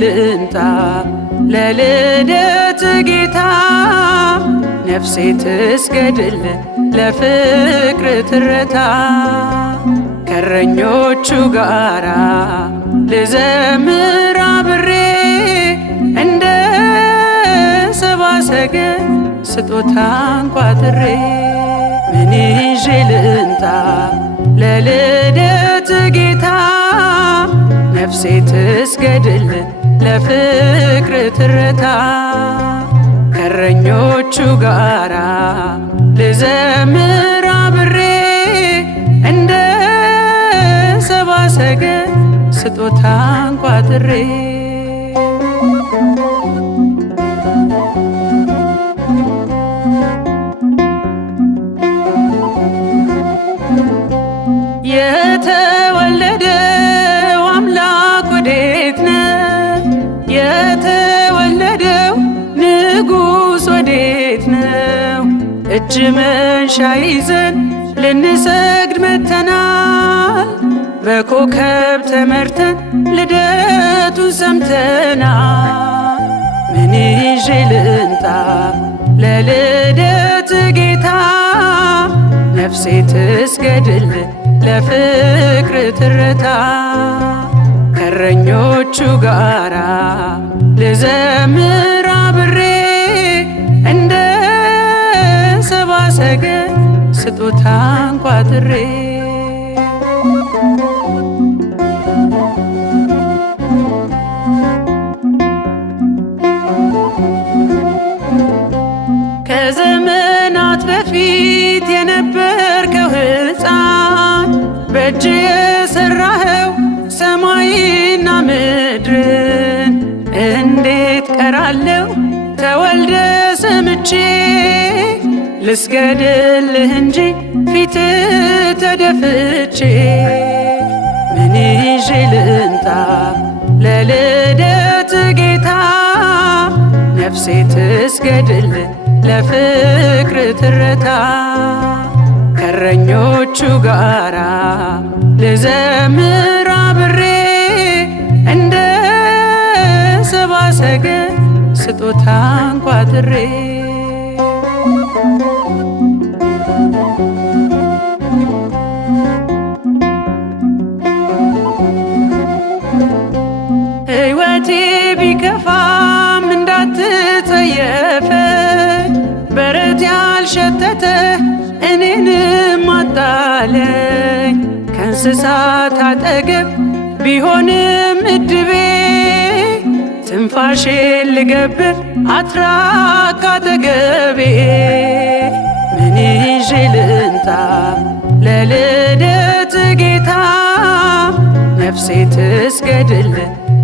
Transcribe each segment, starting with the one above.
ልምጣ ለልደት ጌታ ነፍሴ ትስገድል ለፍቅር ትረታ ከእረኞቹ ጋራ ልዘምር አብሬ እንደ ሰብአ ሰገል ስጦታን ቋጥሬ ምን ይዤ ልምጣ ለልደት ጌታ ነፍሴ ትስገድል ለፍቅር ትረታ ከእረኞቹ ጋራ ልዘምር አብሬ እንደ ሰብአ ሰገል ስጦታን ቋጥሬ የተወለደው አምላክ ወዴት ነው? የተወለደው ንጉሥ ወዴት ነው? እጅ መንሻ ይዘን ልንሰግድ መጥተናል። በኮከብ ተመርተን ልደቱን ሰምተናል። ምን ይዤ ልምጣ ለልደት ጌታ ነፍሴ ትስገድል ለፍቅር ትረታ ከእረኞቹ ጋራ ልዘምር አብሬ እንደ ሰብአ ሰገል ስጦታን ቋጥሬ ከዘመናት በፊት የነበርከው ሕፃን በእጅ የሠራኸው ሰማይና ምድርን እንዴት ቀራለሁ ተወልደ ሰምቼ ልስገድልህ እንጂ ፊት ተደፍቼ ምን ይዤ ልምጣ ለልደት ጌታ ነፍሴ ትስገድል ለፍቅር ትረታ ከእረኞቹ ጋራ ልዘምር አብሬ እንደ ሰብአ ሰገል ስጦታን ቋጥሬ ሕይወቴ ቢከፋም እንዳትጸየፈኝ በረት ያልሸተተ እኔንም አጣለኝ ከእንስሳት አጠገብ ቢሆንም እድቤ ትንፋሼን ልገብር አትራቅ አጠገቤ ምን ይዤ ልምጣ ለልደት ጌታ ነፍሴ ትስገድል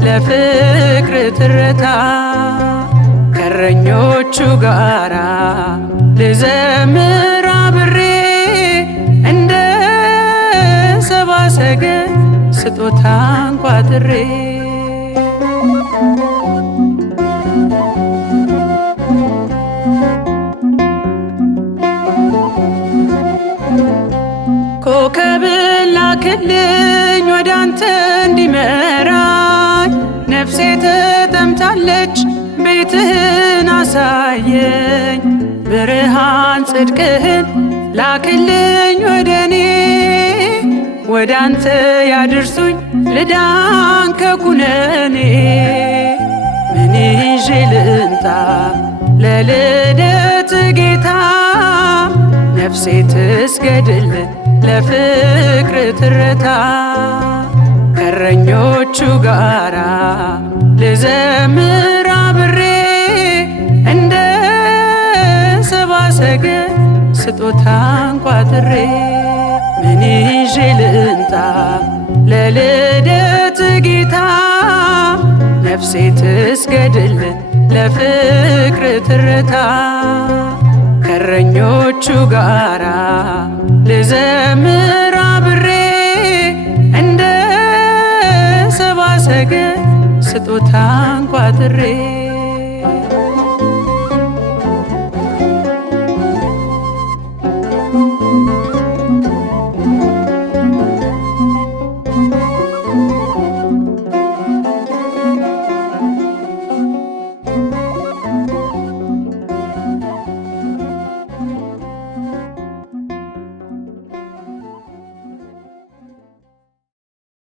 ለፍቅር ትረታ ከእረኞቹ ጋራ ልዘምር አብሬ እንደ ሰብአ ሰገል ስጦታን ቋጥሬ ኮከብን ላክልኝ ወዳንተ እንዲመራኝ ነፍሴ ተጠምታለች ቤትህን አሳየኝ ብርሃን ጽድቅህን ላክልኝ ወደኔ ወዳንተ ያድርሱኝ ልዳን ከኩነኔ ምን ይዤ ልምጣ ለልደት ጌታ ነፍሴ ትስገድል ለፍቅር ትረታ ከእረኞቹ ጋራ ልዘምር አብሬ እንደ ሰብአ ሰገል ስጦታን ቋጥሬ ምን ይዤ ልምጣ ለልደት ጌታ ነፍሴ ትስገድል ለፍቅር ትረታ ከእረኞቹ ጋራ ልዘምር አብሬ እንደ ሰብአ ሰገል ስጦታን ቋጥሬ